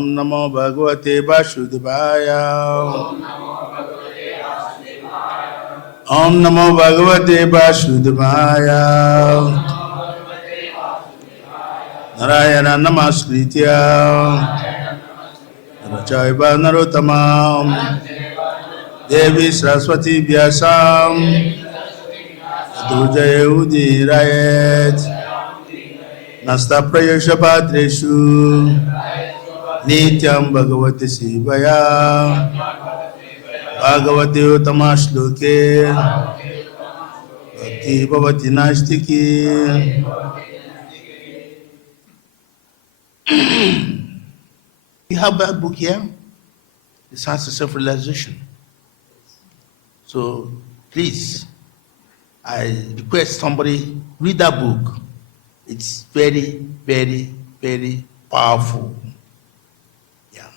Om Namo Bhagavate Vasudevaya. Om Namo Bhagavate Vasudevaya. Narayana Namaskritya Narachaiva Narottamam Devi Saraswati Vyasam Durjaya Udirayet Nasta Prayasha Bhadreshu Nityam Bhagavate Sivaya Bhagavate Uttamashloke Bhakti Bhavati Nashtiki. You have that book here? The Science of Self-Realization. So please, I request somebody read that book. It's very, very, very powerful. Yeah.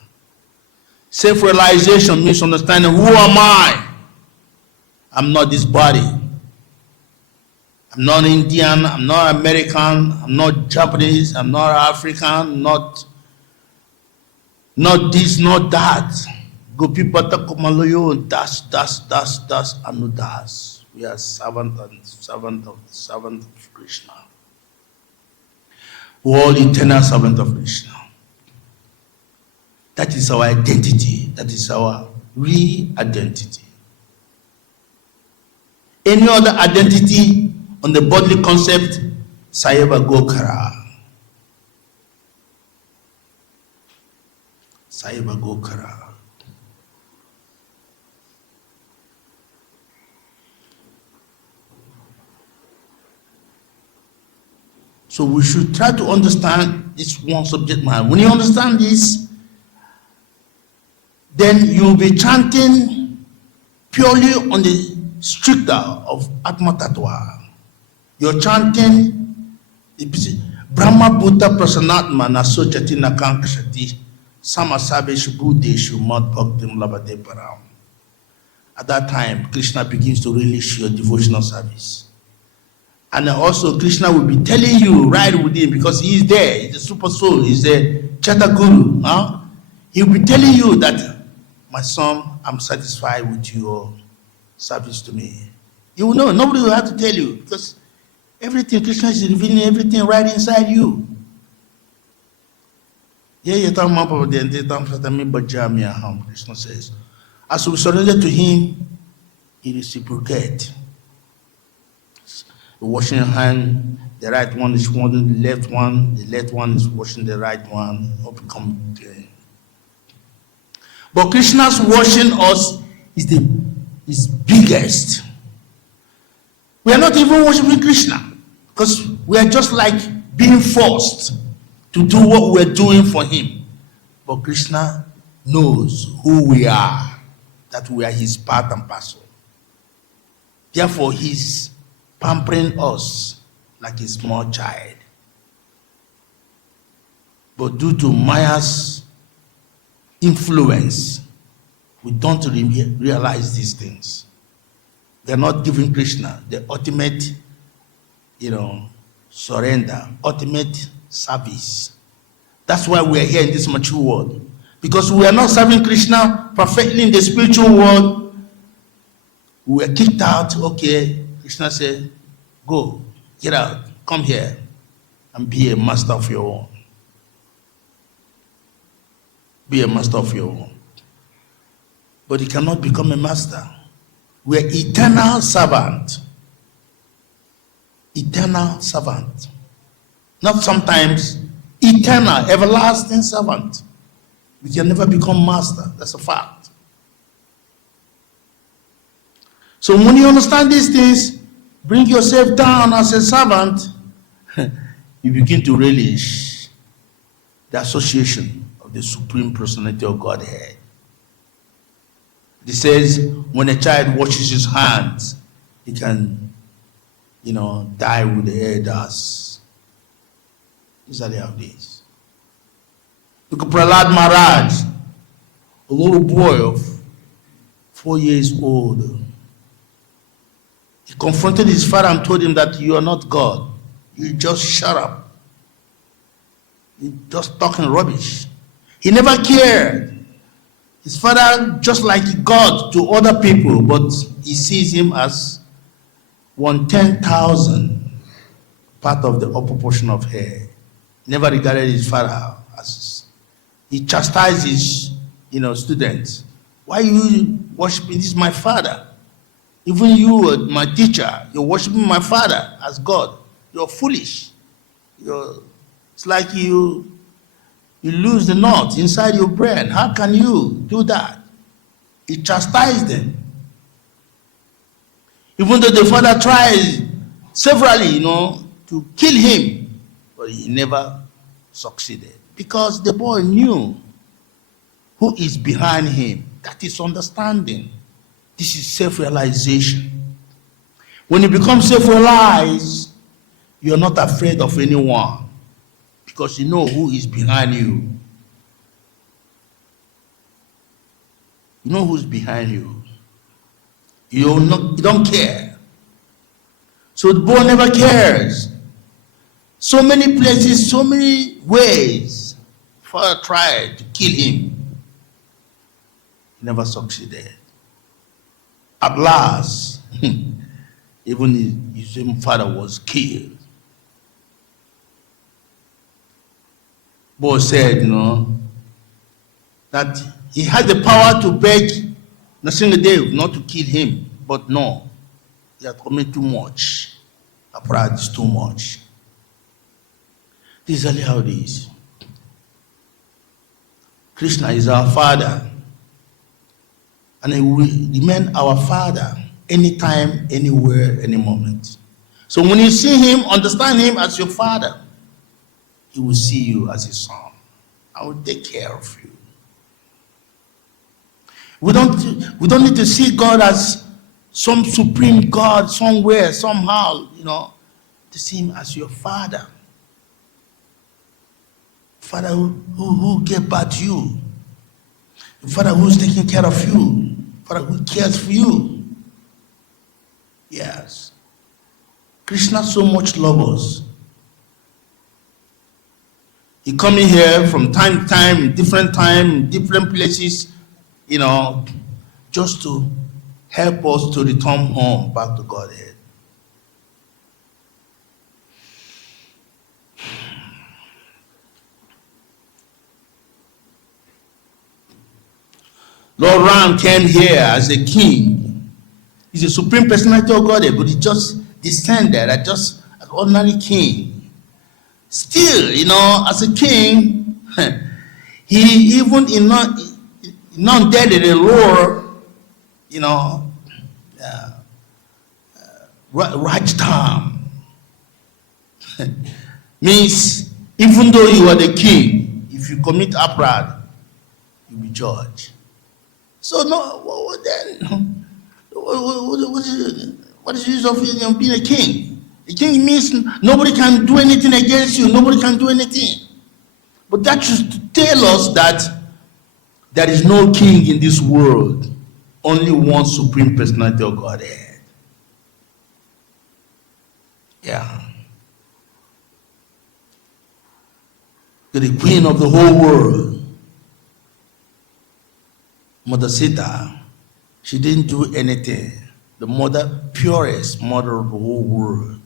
Self-realization means understanding who am I? I'm not this body. I'm not Indian, I'm not American, I'm not Japanese, I'm not African, not this, not that. Gopi Bata Kumaloyo, das, anudas. We are servant of Krishna. We are all eternal servant of Krishna. That is our identity. That is our real identity. Any other identity on the bodily concept, Sayeva Gokara. Sayeva Gokara. So we should try to understand this one subject matter. When you understand this, then you'll be chanting purely on the stricter of Atma Tattva. You're chanting Brahma Bhuta Prasanatma Nasojati Nakankashati Samasabesh Buddheshu Mad Bhaktim Labate Param. At that time, Krishna begins to release your devotional service. And also Krishna will be telling you right within, because he is there, he's the super soul, he's the Chata Guru. Huh? He will be telling you that, my son, I'm satisfied with your service to me. You will know, nobody will have to tell you, because everything, Krishna is revealing everything right inside you. Krishna says, as we surrender to him, he reciprocates. Washing your hand, the right one is washing the left one is washing the right one. All become clean. But Krishna's washing us is biggest. We are not even worshiping Krishna, because we are just like being forced to do what we are doing for him. But Krishna knows who we are, that we are his part and parcel. Therefore, he's pampering us like a small child. But due to Maya's influence, we don't realize these things. They're not giving Krishna the ultimate, surrender, ultimate service. That's why we are here in this mature world. Because we are not serving Krishna perfectly in the spiritual world. We were kicked out. Okay, Krishna said, go, get out, come here, and be a master of your own. Be a master of your own. But you cannot become a master. We are eternal servant. Eternal servant. Not sometimes, eternal, everlasting servant. We can never become master. That's a fact. So when you understand these things, bring yourself down as a servant, you begin to relish the association of the Supreme Personality of Godhead. It says, when a child washes his hands, he can, die with the elders. These are the days. Look at Prahlad Maharaj, a little boy of 4 years old. He confronted his father and told him that you are not God. You just shut up. You're just talking rubbish. He never cared. His father just like God to other people, but he sees him as 1/10,000 part of the upper portion of hair. Never regarded his father as he chastised his students. Why are you worshiping? This is my father. Even you, my teacher, you're worshiping my father as God. You're foolish. It's like you lose the knot inside your brain. How can you do that? He chastised them. Even though the father tried severally, to kill him, but he never succeeded. Because the boy knew who is behind him. That is understanding. This is self-realization. When you become self-realized, you're not afraid of anyone because you know who is behind you. You know who's behind you. You don't care. So the boy never cares. So many places, so many ways, father tried to kill him. He never succeeded. At last, even his own father was killed. Boy said, that he had the power to beg Narasimhadev not to kill him, but no, he had committed too much. Our pride is too much. This is exactly how it is. Krishna is our father, and he will remain our father anytime, anywhere, any moment. So when you see him, understand him as your father, he will see you as his son. I will take care of you. We don't need to see God as some supreme God somewhere, somehow, to see him as your father. Father who gave birth to you. Father who's taking care of you. Father who cares for you. Yes. Krishna so much loves us. He coming here from time to time, different places, just to help us to return home, back to Godhead. Lord Ram came here as a king. He's a supreme personality of Godhead, but he just descended as just an ordinary king. Still, as a king, he even inundated the Lord, Rajtam. Means, even though you are the king, if you commit aparad, you'll be judged. So then, what is the use of being a king? A king means nobody can do anything against you. Nobody can do anything. But that should tell us that there is no king in this world. Only one supreme personality of Godhead. Yeah. The queen of the whole world. Mother Sita, she didn't do anything. The purest mother of the whole world.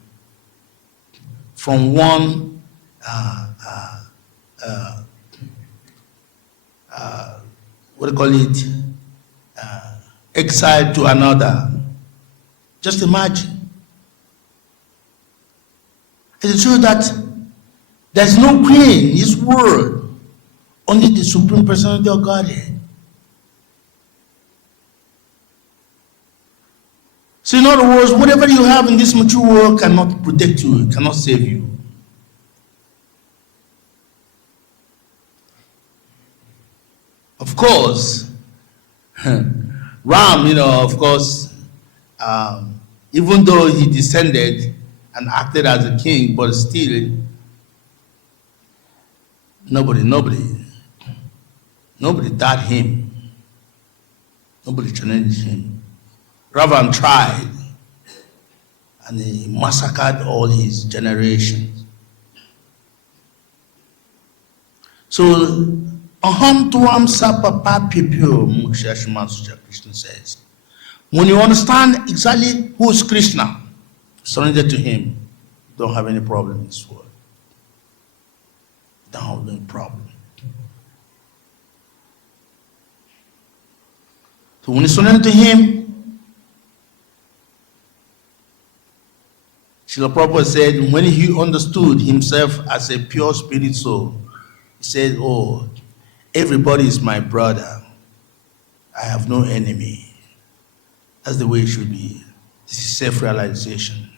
From one exile to another. Just imagine. It is true that there's no queen in this world, only the supreme personality of Godhead. So in other words, whatever you have in this mature world cannot protect you, it cannot save you. Of course, Ram, even though he descended and acted as a king, but still, nobody dared him. Nobody challenged him. Ravan tried, and he massacred all his generations. So, Aham tuam sapapa pipyo, Krishna says. When you understand exactly who is Krishna, surrender to him, you don't have any problem in this world. You don't have any problem. So when you surrender to him, Srila Prabhupada said, when he understood himself as a pure spirit soul, he said, oh, everybody is my brother. I have no enemy. That's the way it should be. This is self-realization.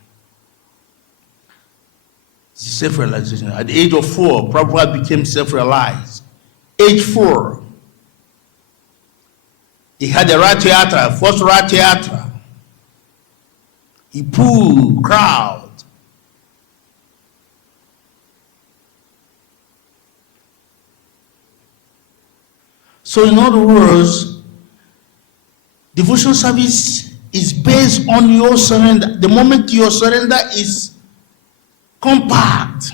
This is self-realization. At the age of 4, Prabhupada became self-realized. Age 4. He had a Rath Yatra, first Rath Yatra. He pulled crowd. So in other words, devotional service is based on your surrender. The moment your surrender is compact,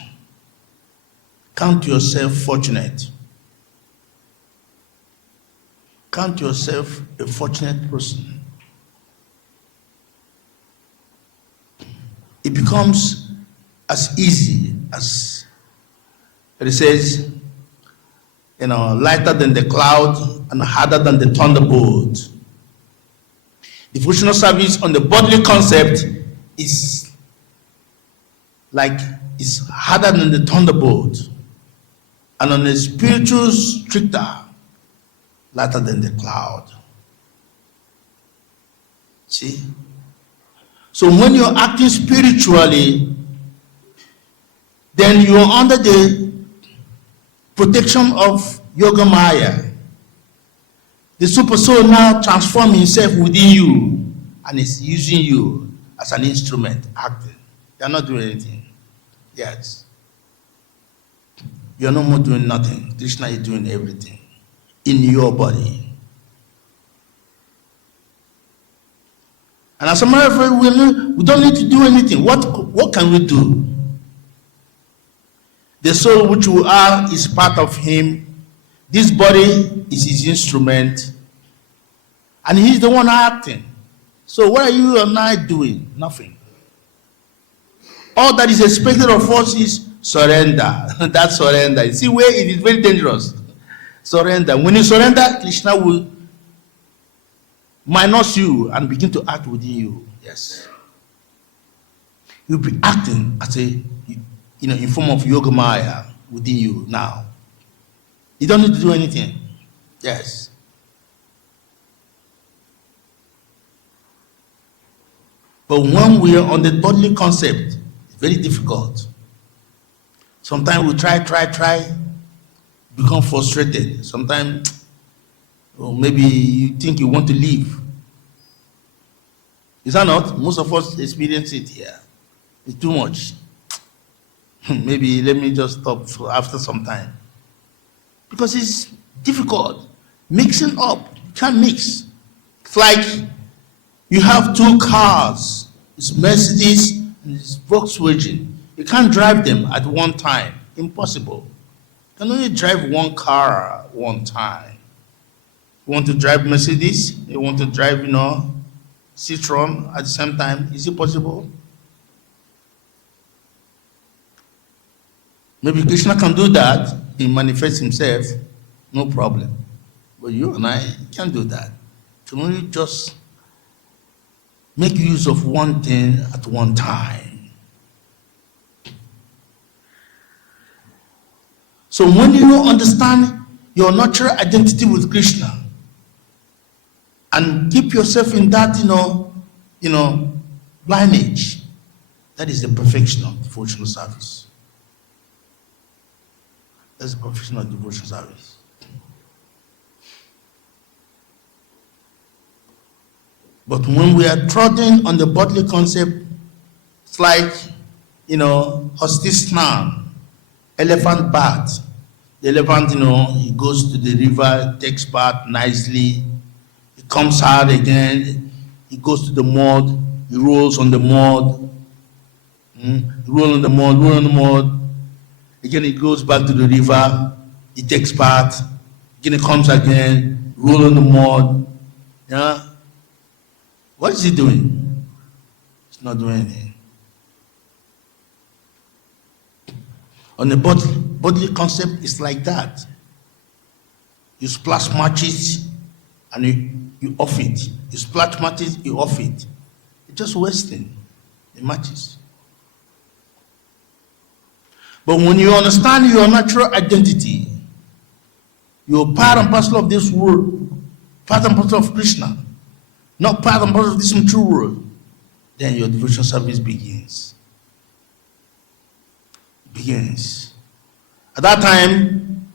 count yourself fortunate. Count yourself a fortunate person. It becomes as easy as it says, lighter than the cloud and harder than the thunderbolt. Devotional service on the bodily concept is harder than the thunderbolt, and on the spiritual stricter, lighter than the cloud. See? So when you're acting spiritually, then you're under the protection of Yoga Maya. The super soul now transforms himself within you and is using you as an instrument, acting. You're not doing anything. Yes. You're no more doing nothing. Krishna is doing everything in your body. And as a matter of fact, we don't need to do anything. What can we do? The soul which we are is part of him. This body is his instrument. And he's the one acting. So what are you and I doing? Nothing. All that is expected of us is surrender. That's surrender. You see where it is very dangerous. Surrender. When you surrender, Krishna will minus you and begin to act within you. Yes. You'll be acting as in form of Yoga Maya within you now. You don't need to do anything. Yes. But when we are on the bodily concept, it's very difficult. Sometimes we try, become frustrated. Sometimes, maybe you think you want to leave. Is that not? Most of us experience it here. It's too much. Maybe let me just stop after some time. Because it's difficult. Mixing up, you can't mix. It's like you have two cars. It's Mercedes and it's Volkswagen. You can't drive them at one time. Impossible. You can only drive one car at one time. You want to drive Mercedes, you want to drive, Citroen at the same time. Is it possible? Maybe Krishna can do that. He manifests himself, no problem. But you and I can't do that. Can only just make use of one thing at one time. So when you understand your natural identity with Krishna and keep yourself in that, lineage, that is the perfection of devotional service. That's the perfection of devotional service. But when we are trotting on the bodily concept, it's like, hostisnan, elephant bath. The elephant, he goes to the river, takes bath nicely, he comes out again, he goes to the mud, he rolls on the mud, roll on the mud, again he goes back to the river, he takes bath, Again, it comes again, roll in the mud. Yeah. What is he doing? He's not doing anything. On the bodily concept, it's like that. You splash matches and you off it. You splash matches, you off it. You're just wasting the matches. But when you understand your natural identity, you're part and parcel of this world, part and parcel of Krishna, not part and parcel of this mature world, then your devotional service begins. At that time,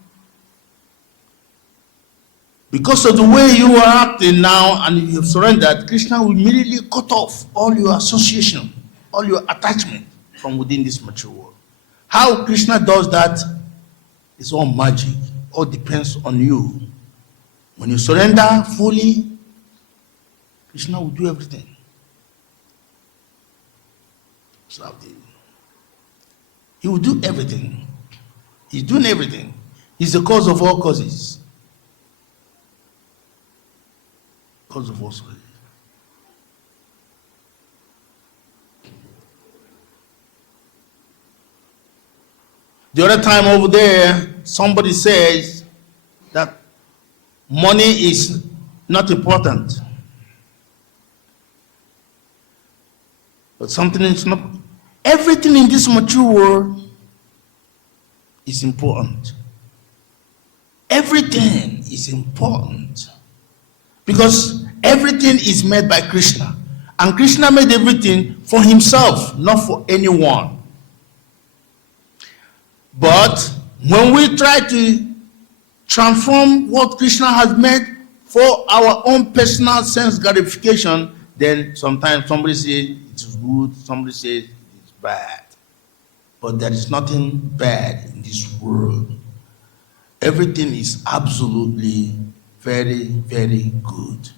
because of the way you are acting now and you have surrendered, Krishna will immediately cut off all your association, all your attachment from within this mature world. How Krishna does that is all magic. All depends on you. When you surrender fully, Krishna will do everything. So he will do everything. He's doing everything. He's the cause of all causes. Cause of all causes. The other time over there, somebody says that money is not important. But something is not. Everything in this mature world is important. Everything is important. Because everything is made by Krishna. And Krishna made everything for himself, not for anyone. But when we try to transform what Krishna has made for our own personal sense gratification, then sometimes somebody says it is good, somebody says it's bad. But there is nothing bad in this world. Everything is absolutely very, very good.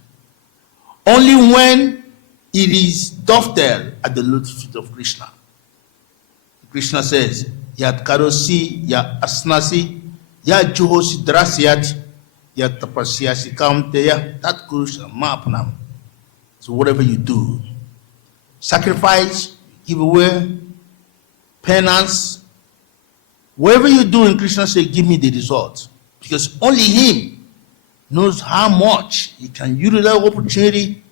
Only when it is dovetailed at the lotus feet of Krishna. Krishna says, Yat karosi, ya asnasi, ya juhosi drasiyat, ya tapasyasi kamteya, tat kurusha maapnam. So whatever you do, sacrifice, give away, penance, whatever you do in Krishna, say, give me the result. Because only him knows how much he can use that opportunity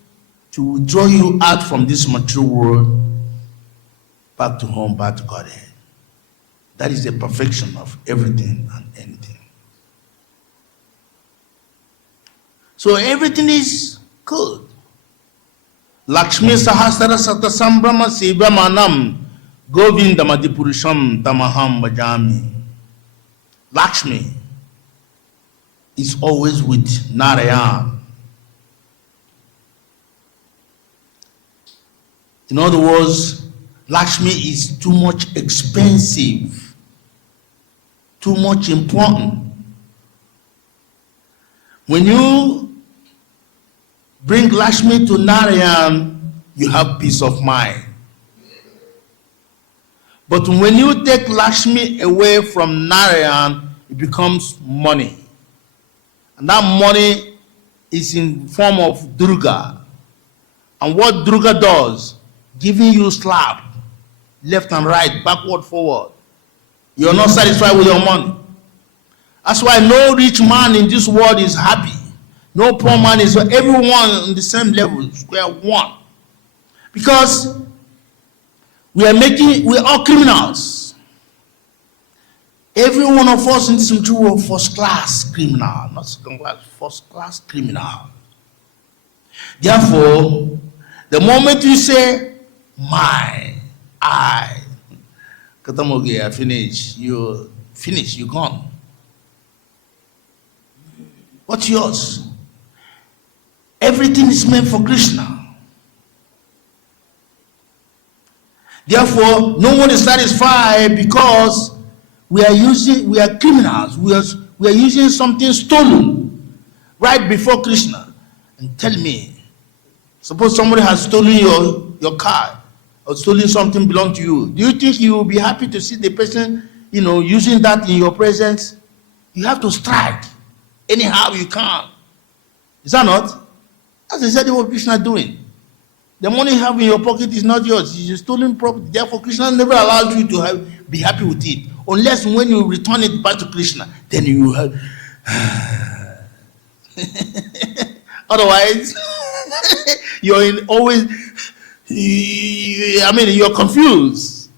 to draw you out from this mature world back to home, back to Godhead. That is the perfection of everything and anything. So everything is good. Lakshmi Sahasara Sata Sambrama Sivamanam Govinda Madipurisham Tamaham Bhajami. Lakshmi is always with Narayan. In other words, Lakshmi is too much expensive, too much important. When you bring Lakshmi to Narayan, you have peace of mind. But when you take Lakshmi away from Narayan, it becomes money. And that money is in form of Durga. And what Durga does, giving you slap, left and right, backward, forward. You're not satisfied with your money. That's why no rich man in this world is happy. No poor man is, everyone on the same level, square one. Because we are all criminals. Every one of us in this world, first class criminal, not second class, first class criminal. Therefore, the moment you say, my, I, Katamoge, I finish, you finish, you're gone. What's yours? Everything is meant for Krishna. Therefore, no one is satisfied because we are criminals. We are using something stolen right before Krishna. And tell me, suppose somebody has stolen your car or stolen something belong to you. Do you think you will be happy to see the person, using that in your presence? You have to strike anyhow you can. Is that not? That's exactly what Krishna is doing. The money you have in your pocket is not yours. It's a stolen property. Therefore, Krishna never allows you to be happy with it. Unless when you return it back to Krishna, then you have. Otherwise, you're you're confused.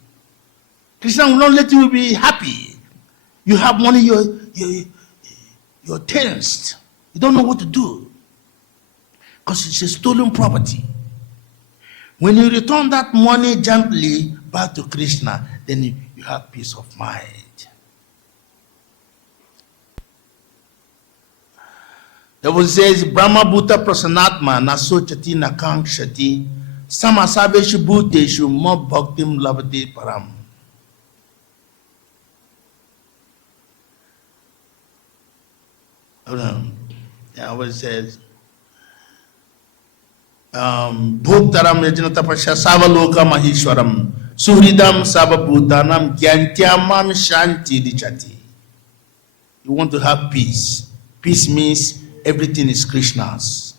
Krishna will not let you be happy. You have money, you're tensed. You don't know what to do. Because it's a stolen property. When you return that money gently back to Krishna, then you have peace of mind. The Bible says, Brahma Bhuta Prasanatma Nasochati Nakangshati Samasabeshu Bhuteshu Ma Bhaktim Lavati Param. The Bible says, Bhuktaram Yajnata Pasha Savaloka Mahishwaram Suhridam Sababhutanam Gyantyamam Shanti Dichati. You want to have peace. Peace means everything is Krishna's.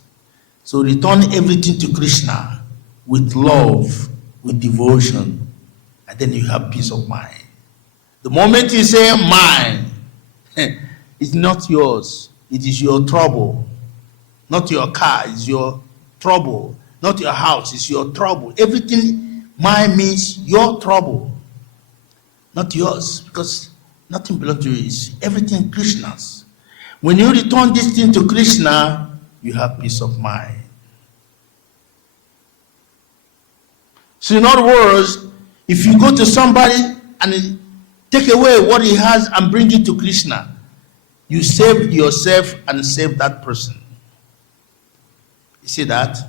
So return everything to Krishna with love, with devotion, and then you have peace of mind. The moment you say mine, it's not yours. It is your trouble. Not your car, it's your trouble. Not your house, it's your trouble. Everything mine means your trouble. Not yours, because nothing belongs to you. It's everything Krishna's. When you return this thing to Krishna, you have peace of mind. So in other words, if you go to somebody and take away what he has and bring it to Krishna, you save yourself and save that person. You see that?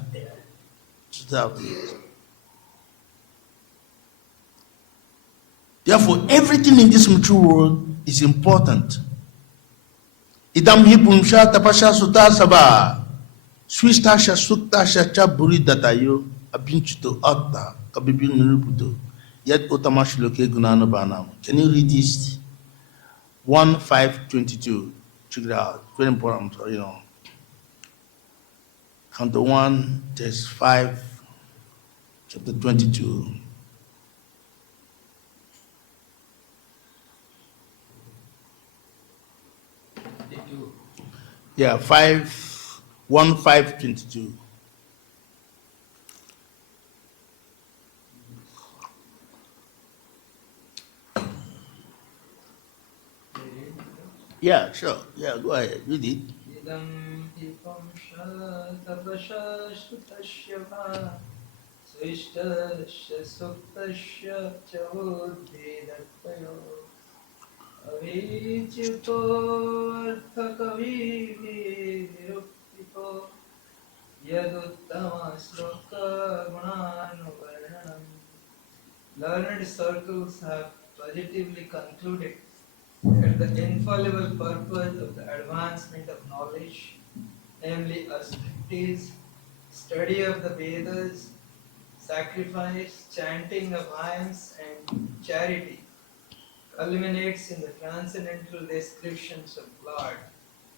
Therefore, everything in this mature world is important. Idam hi punsha tapasha sutta sabha swistasha suktasha cha buridatayo abinchuto atta kabibin niruputo yet otamashloke gunana banam. Can you read this? 1:5-22. Check it out. Very important, Count to 1, verse 5, chapter 22. Yeah, 1:5-22. Yeah, sure. Yeah, go ahead. Read it. Learned circles have positively concluded that the infallible purpose of the advancement of knowledge, namely austerities, study of the Vedas, sacrifice, chanting of hymns, and charity, culminates in the transcendental descriptions of God,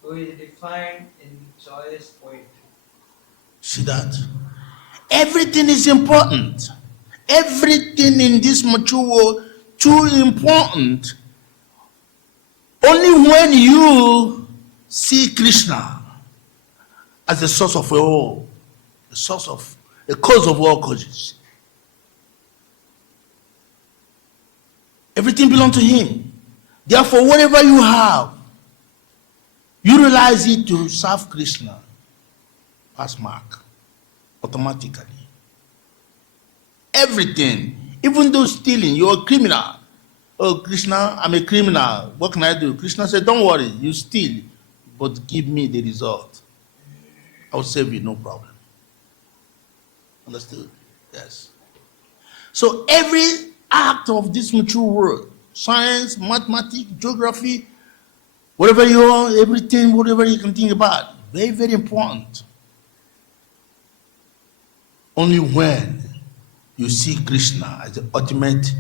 who is defined in joyous poetry. See that? Everything is important. Everything in this mature world too important. Only when you see Krishna as the source of all, the cause of all causes. Everything belongs to him. Therefore, whatever you have, you realize it to serve Krishna. Pass mark. Automatically. Everything. Even though stealing, you're a criminal. Oh, Krishna, I'm a criminal. What can I do? Krishna said, don't worry, you steal, but give me the result. I'll save you, no problem. Understood? Yes. So every act of this mature world, science, mathematics, geography, whatever you are, everything, whatever you can think about, very, very important. Only when you see Krishna as the ultimate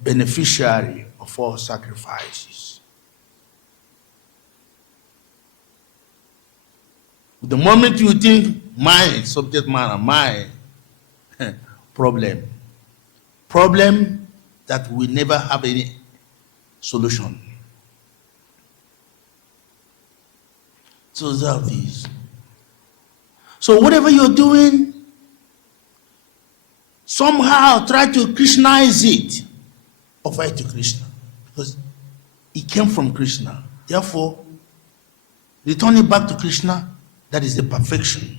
beneficiary of all sacrifices. The moment you think my subject matter, my problem that will never have any solution. So observe these. So whatever you're doing, somehow try to Krishnaize it. Offer it to Krishna. Because it came from Krishna. Therefore, return it back to Krishna. That is the perfection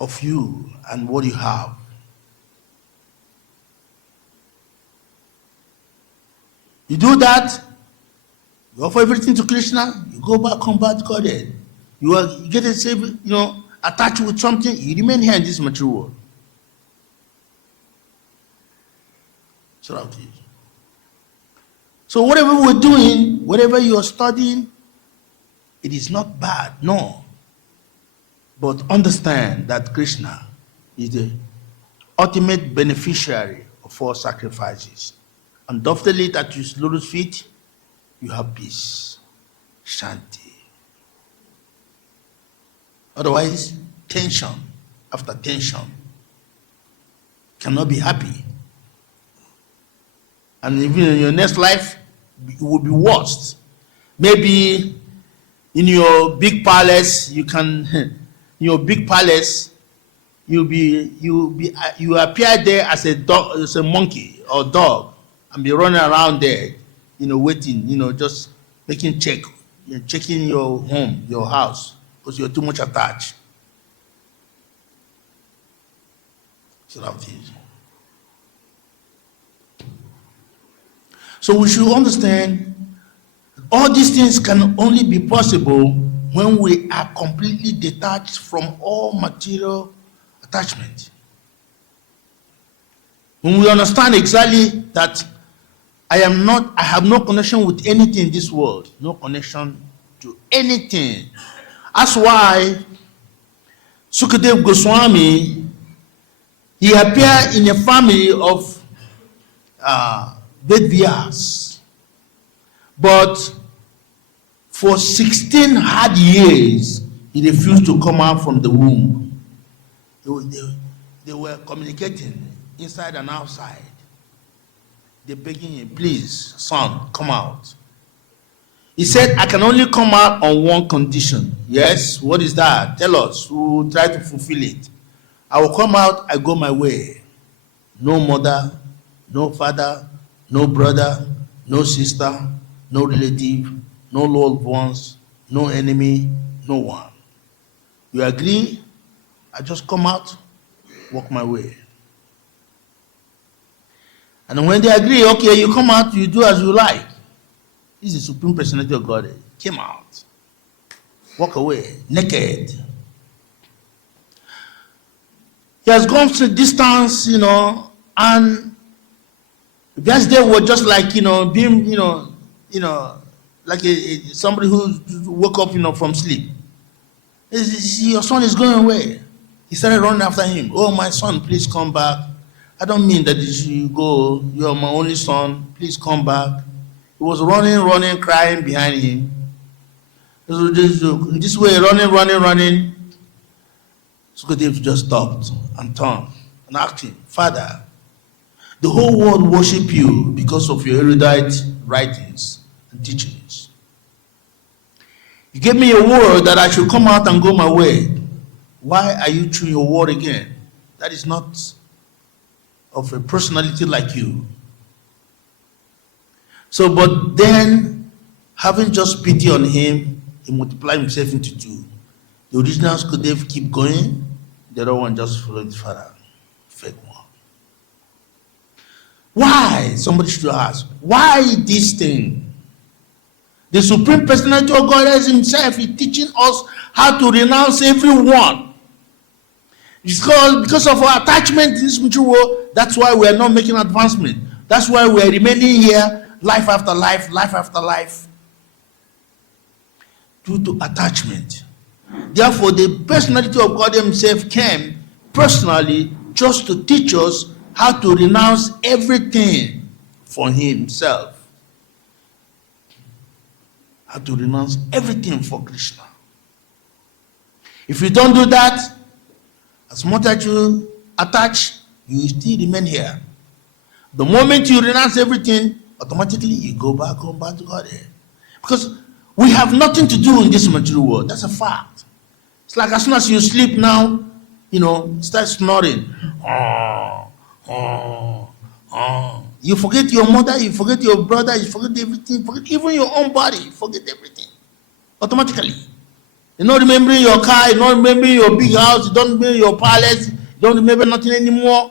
of you and what you have. You do that, you offer everything to Krishna, you go back, come back to God. You get yourself, attached with something, you remain here in this material world. So whatever we're doing, whatever you're studying, it is not bad, no. But understand that Krishna is the ultimate beneficiary of all sacrifices. And after it at his lotus feet, you have peace, shanti. Otherwise, tension after tension cannot be happy. And even in your next life, it will be worse. Maybe in your big palace, you appear there as a dog, as a monkey or dog, and be running around there, waiting, just checking your home, your house, because you're too much attached. So we should understand all these things can only be possible when we are completely detached from all material attachment. When we understand exactly that I have no connection with anything in this world, no connection to anything. That's why Sukadev Goswami, he appeared in a family of Vedvyas, but for 16 hard years, he refused to come out from the womb. They were communicating inside and outside. They're begging him, please, son, come out. He said, I can only come out on one condition. Yes, what is that? Tell us. We will try to fulfill it. I will come out, I go my way. No mother, no father, no brother, no sister, no relative, no loved ones, no enemy, no one. You agree? I just come out, walk my way. And when they agree, okay, you come out, you do as you like. This is the Supreme Personality of God. Came out, walk away, naked. He has gone to distance, and that day was just like, being, like somebody who woke up, from sleep. Your son is going away. He started running after him. Oh, my son, please come back. I don't mean that you should go. You're my only son. Please come back. He was running, crying behind him. This way, running. Sukadev just stopped and turned and asked him, Father, the whole world worship you because of your erudite writings and teachings. You gave me a word that I should come out and go my way. Why are you chewing your word again? That is not of a personality like you. So, but then, having just pity on him, he multiplied himself into two. The original Sukadev keep going, the other one just followed further. Fake one. Why? Somebody should ask. Why this thing? The Supreme Personality of God himself is teaching us how to renounce everyone. Because of our attachment in this material world, that's why we are not making advancement. That's why we are remaining here, life after life, due to attachment. Therefore, the personality of God himself came personally just to teach us how to renounce everything for himself. How to renounce everything for Krishna. If you don't do that, as much as you attach, you still remain here. The moment you renounce everything, automatically you go back home, back to God here. Because we have nothing to do in this material world. That's a fact. It's like as soon as you sleep now, start snoring. You forget your mother, you forget your brother, you forget everything, you forget even your own body, you forget everything. Automatically. You're not remembering your car, you're not remembering your big house, you don't remember your palace, you don't remember nothing anymore.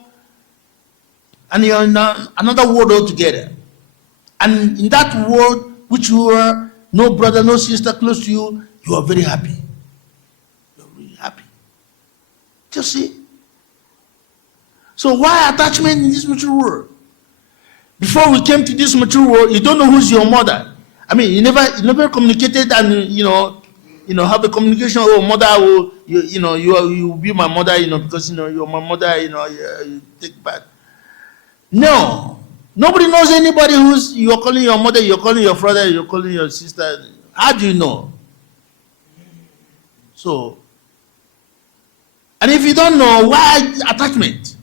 And you're in another world altogether. And in that world, which you were, no brother, no sister close to you, you are very happy. You're really happy. Just see. So why attachment in this material world? Before we came to this material world, you don't know who's your mother. I mean, you never communicated and have a communication. Oh, mother, you will be my mother, because you're my mother. You take back. No, nobody knows anybody who's you're calling your mother, you're calling your brother, you're calling your sister. How do you know? So, and if you don't know, why attachment?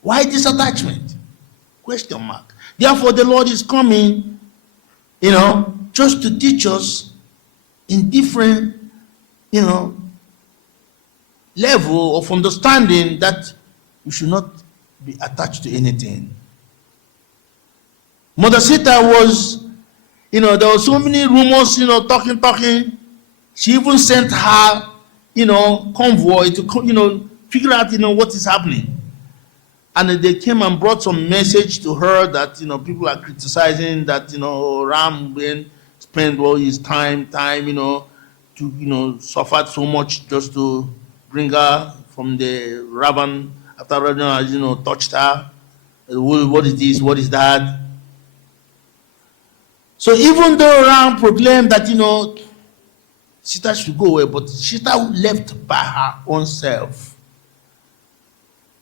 Why this attachment? Question mark. Therefore, the Lord is coming, just to teach us in different, level of understanding that we should not be attached to anything. Mother Sita was, there were so many rumors, talking. She even sent her, convoy to, figure out, what is happening. And they came and brought some message to her that, people are criticizing that, Ram when spent all his time, to, suffered so much just to bring her from the Ravan. After Ravan has, touched her. What is this? What is that? So even though Ram proclaimed that, Sita should go away, but Sita left by her own self.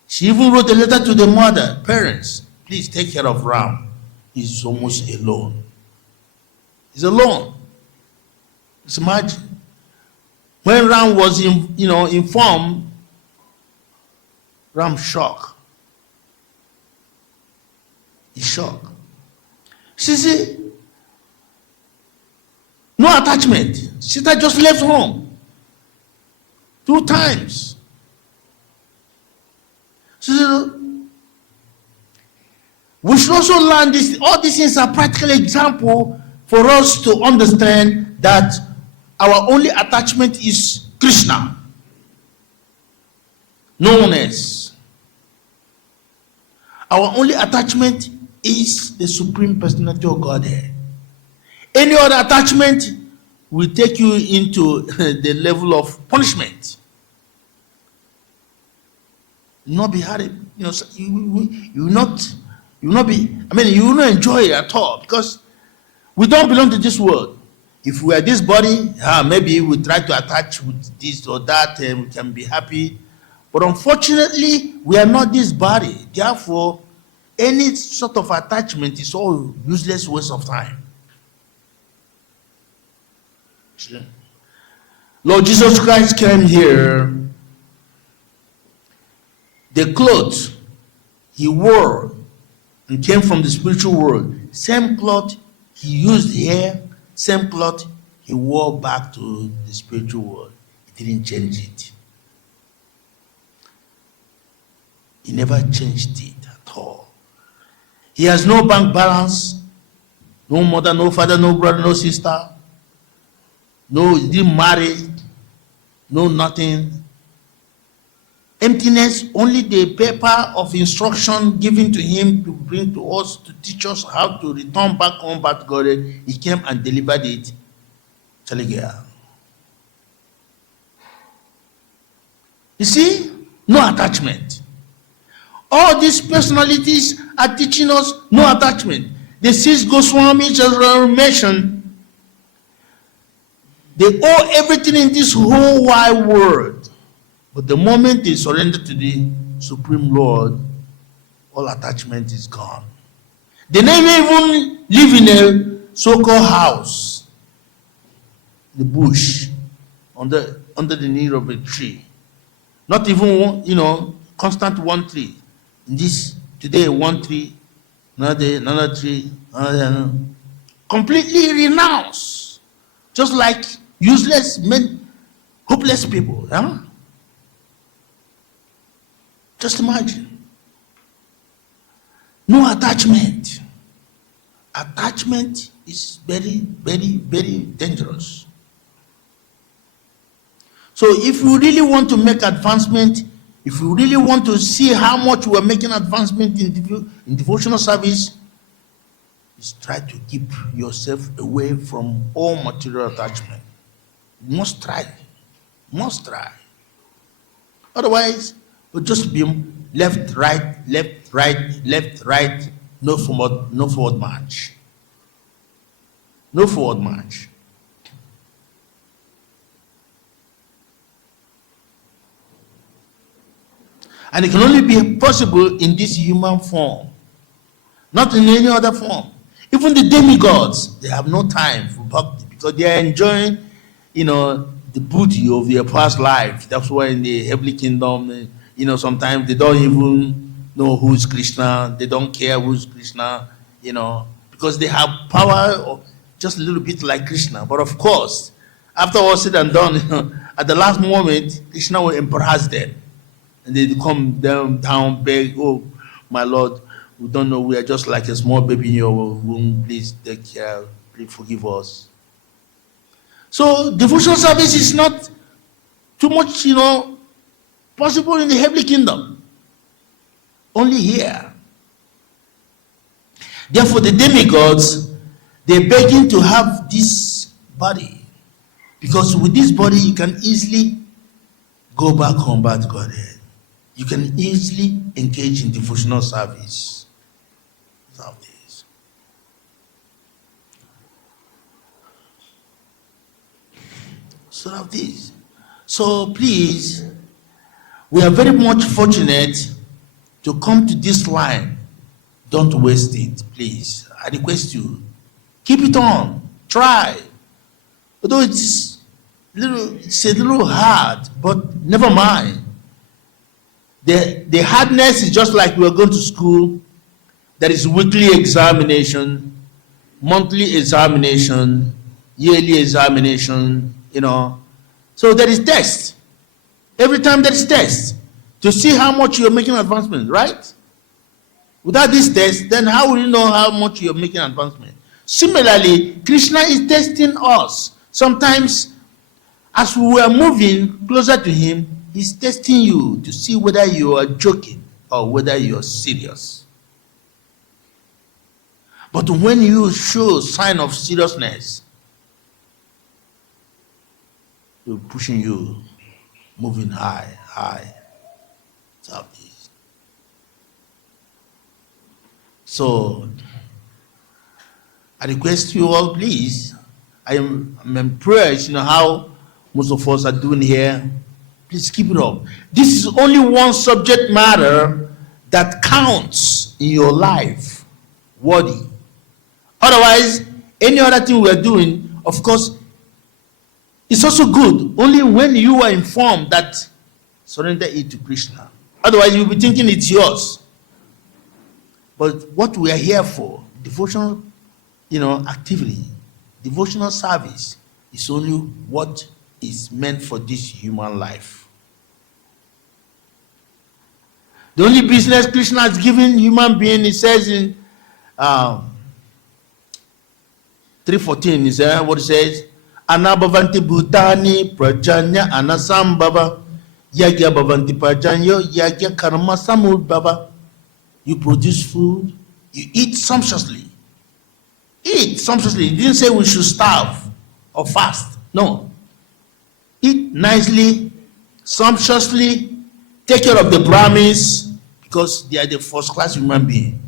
She even wrote a letter to the mother, parents, please take care of Ram. He's almost alone. He's alone. Just imagine. When Ram was informed, Ram shocked. He's shocked. See, no attachment. Sita just left home 2 times. So we should also learn this. All these things are practical example for us to understand that our only attachment is Krishna. No one else. Our only attachment is the Supreme Personality of Godhead. Any other attachment will take you into the level of punishment. You will not be happy. You will not be. You will not enjoy it at all because we don't belong to this world. If we are this body, maybe we try to attach with this or that, and we can be happy. But unfortunately, we are not this body. Therefore, any sort of attachment is all useless waste of time. Lord Jesus Christ came here. The clothes he wore and came from the spiritual world, same cloth he used here, same cloth he wore back to the spiritual world. He didn't change it. He never changed it at all. He has no bank balance, no mother, no father, no brother, no sister. No, he didn't marry, no nothing. Emptiness, only the paper of instruction given to him to bring to us, to teach us how to return back home, back to God. He came and delivered it. You see, no attachment. All these personalities are teaching us no attachment. The 6 Goswami just mentioned, they owe everything in this whole wide world. But the moment they surrender to the Supreme Lord, all attachment is gone. They never even live in a so-called house, the bush, on the under the need of a tree. Not even, constant one tree. In this, today, one tree, another tree, another. Completely renounce. Just like useless men, hopeless people. Huh? Just imagine. No attachment. Attachment is very, very, very dangerous. So if you really want to make advancement, if you really want to see how much we are making advancement in devotional service, is try to keep yourself away from all material attachment. You must try. Must try. Otherwise, we'll just be left, right, left, right, left, right. No forward march. No forward march. And it can only be possible in this human form, not in any other form. Even the demigods, they have no time for bhakti because they are enjoying, the booty of their past life. That's why in the heavenly kingdom, sometimes they don't even know who's Krishna. They don't care who's Krishna, because they have power of just a little bit like Krishna. But of course, after all said and done, at the last moment, Krishna will embarrass them. And they come down, beg, oh, my Lord, we don't know, we are just like a small baby in your womb. Please take care, please forgive us. So devotional service is not too much, possible in the heavenly kingdom. Only here. Therefore, the demigods, they're begging to have this body. Because with this body, you can easily go back home back to Godhead. You can easily engage in devotional service. So please, we are very much fortunate to come to this line. Don't waste it, please. I request you, keep it on, try. Although it's a little hard, but never mind. The hardness is just like we are going to school. There is weekly examination, monthly examination, yearly examination, So there is test. Every time there is test to see how much you're making advancement, right? Without this test, then how will you know how much you're making advancement? Similarly, Krishna is testing us. Sometimes, as we are moving closer to him, he's testing you to see whether you are joking or whether you're serious. But when you show sign of seriousness, he's pushing you, moving high. So, I request you all, please. I'm in prayers, how most of us are doing here. Please keep it up. This is only one subject matter that counts in your life, worthy. Otherwise, any other thing we are doing, of course, it's also good. Only when you are informed that surrender it to Krishna. Otherwise, you'll be thinking it's yours. But what we are here for, devotional, activity, devotional service, is only what is meant for this human life. The only business Krishna has given human being, he says in 3:14, is there what it says? Anabhavanti bhutani prajanya anasambhava yagya bhavanti prajanyo yagya karma samudbhava. You produce food, you eat sumptuously. Eat sumptuously. He didn't say we should starve or fast. No. Eat nicely, sumptuously, take care of the Brahmins, because they are the first class human being.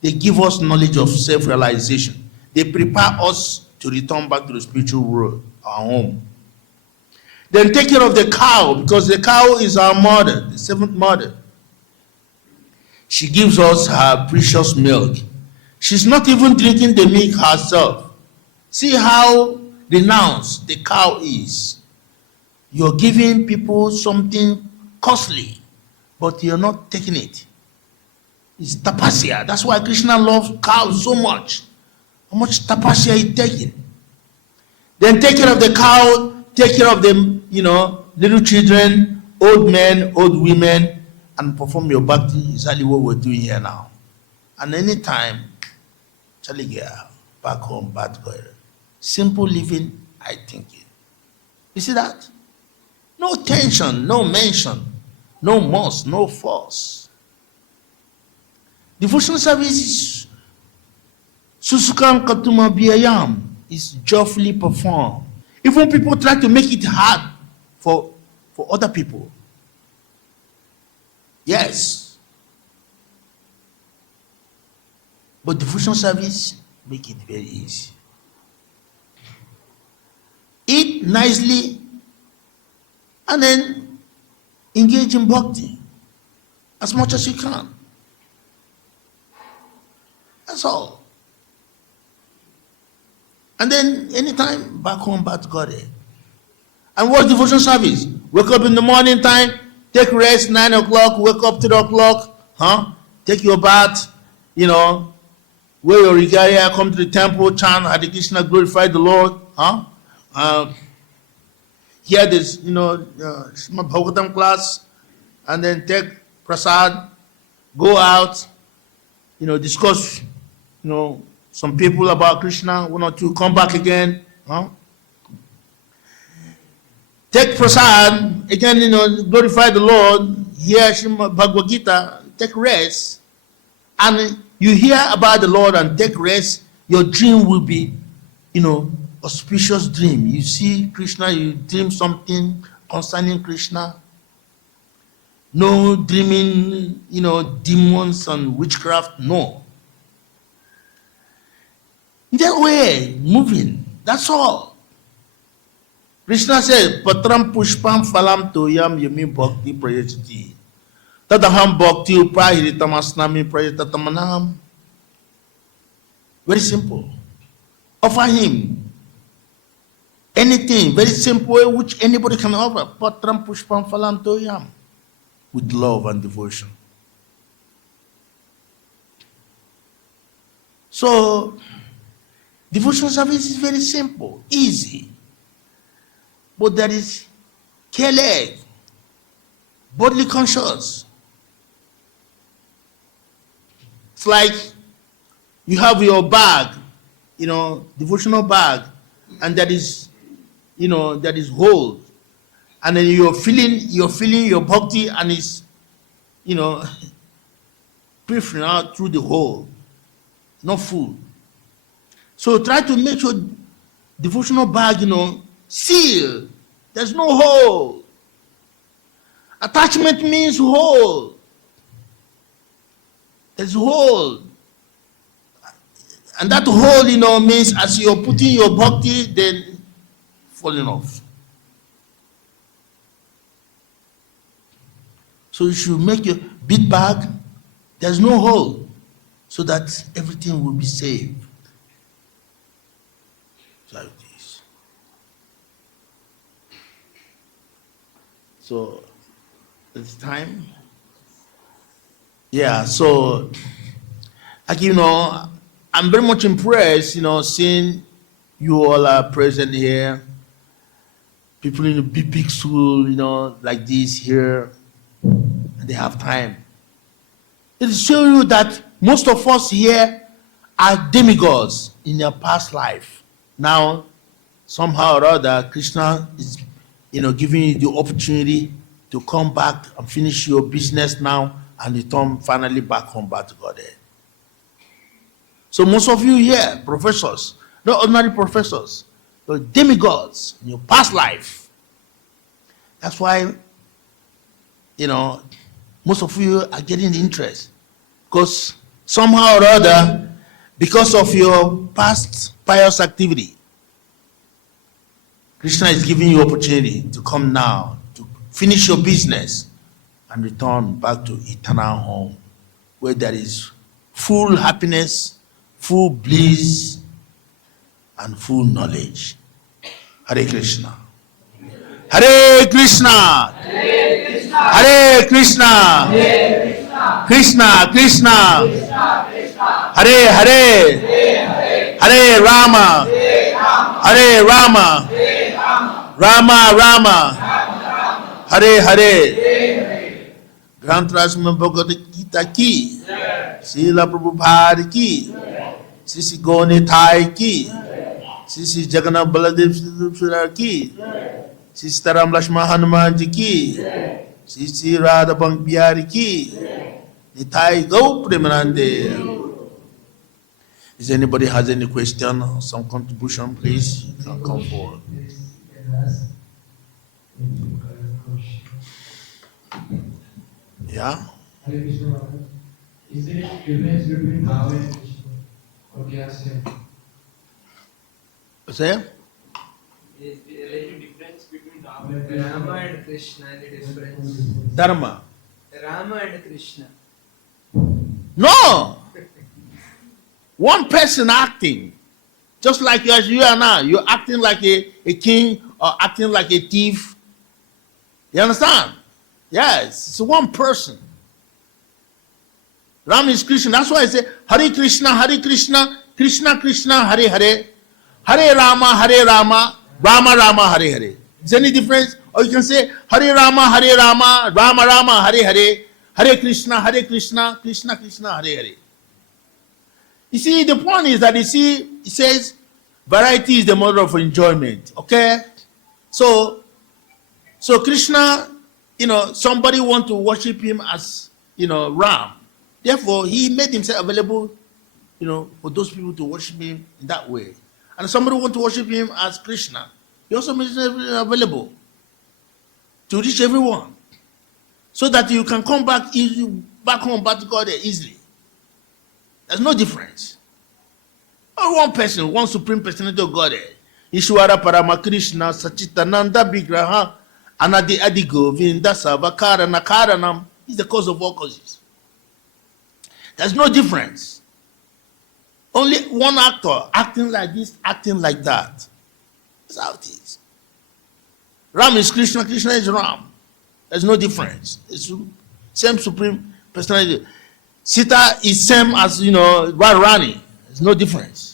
They give us knowledge of self-realization. They prepare us to return back to the spiritual world, our home. Then take care of the cow, because the cow is our mother, the seventh mother. She gives us her precious milk. She's not even drinking the milk herself. See how renounced the cow is. You're giving people something costly, but you're not taking it. It's tapasya. That's why Krishna loves cows so much. How much tapasya he taking? Then take care of the cow, take care of them, little children, old men, old women, and perform your bhakti. Exactly what we're doing here now. And anytime, chaligya, back home, back to God. Simple living, I think. You see that? No tension, no mention, no muss, no force. Devotional service is Susukan Katuma Biyayam is joyfully performed. Even people try to make it hard for other people. Yes. But devotional service make it very easy. Eat nicely and then engage in bhakti as much as you can. That's all. And then anytime back home, back to God. And what's devotion service? Wake up in the morning time, take rest, 9 o'clock, wake up 3 o'clock, take your bath, wear your regalia, come to the temple, chant Hare Krishna, glorify the Lord, hear this, Srimad Bhagavatam class, and then take prasad, go out, discuss, some people about Krishna, 1 or 2, come back again, take prasad, again, glorify the Lord, hear Srimad Bhagavad Gita, take rest, and you hear about the Lord and take rest, your dream will be, auspicious dream. You see Krishna, you dream something concerning Krishna. No dreaming, demons and witchcraft, no. That way, moving, that's all. Krishna said, Patram Pushpam Phalam Toyam Yami Bhakti Prayachati. Tadaham Bhakti Upahiritamasnami Prayatatamanam. Very simple. Offer him anything, very simple, which anybody can offer. Patram Pushpam Phalam Toyam. With love and devotion. So, devotional service is very simple, easy. But there is careless, bodily conscious. It's like you have your bag, devotional bag, and that is whole. And then you're feeling your bhakti, and it's, filtering out through the hole, not full. So try to make your devotional bag, sealed. There's no hole. Attachment means hole. There's a hole. And that hole, means as you're putting your bhakti, then falling off. So you should make your big bag, there's no hole, so that everything will be saved. Like this. So it's time. Yeah, so I'm very much impressed, seeing you all are present here. People in the big school, like this here. And they have time. It will show you that most of us here are demigods in their past life. Now, somehow or other, Krishna is, giving you the opportunity to come back and finish your business now and return finally back home, back to Godhead. So most of you here, professors, not ordinary professors, you're demigods in your past life. That's why, most of you are getting interest, because somehow or other, because of your past pious activity, Krishna is giving you opportunity to come now, to finish your business and return back to eternal home, where there is full happiness, full bliss, and full knowledge. Hare Krishna. Hare Krishna. Hare Krishna. Krishna Krishna. Hare Hare. Hare Rama. Hare Rama. Rama Rama. Hare Hare. Granth Rashmi Bhagavad Gita ki. Srila Prabhupada ki. Sisi Goni Thai ki. Sisi Jagannath Baladev Sudhara ki. Sisi Taram Lakshmana Hanuman ji ki. Sisi Radha Bang Bihari ki. Nitai Gau Premanande. Is anybody has any question or some contribution, please? You can come forward. Yeah? Hare Krishna Maharaj. Is there any difference between Rama and Krishna? Or they are same? Say? Is there any difference between Rama and Krishna? Rama and Krishna, any difference? Dharma. Rama and Krishna. No! One person acting. Just like as you are now. You're acting like a king or acting like a thief. You understand? Yes, it's one person. Ram is Krishna. That's why I say Hare Krishna, Hare Krishna, Krishna Krishna, Hare Hare, Hare Rama, Rama Rama, Hare Hare. Is there any difference? Or you can say Hare Rama, Rama Rama, Hare Hare, Hare Krishna, Krishna Krishna, Hare Hare. You see, the point is that it says variety is the mother of enjoyment. Okay? So Krishna, somebody want to worship him as, Ram. Therefore, he made himself available, for those people to worship him in that way. And somebody want to worship him as Krishna, he also made himself available to reach everyone. So that you can come back home, back to God easily. There's no difference. Or one person, one supreme personality of God, Ishwara Parama Krishna, Sachitananda Vigraha, Anadi Adigo, Vindasa, Vakara, Nakaranam, is the cause of all causes. There's no difference. Only one actor acting like this, acting like that. That's how it is. Ram is Krishna, Krishna is Ram. There's no difference. It's same supreme personality. Sita is same as, Radharani. There's no difference.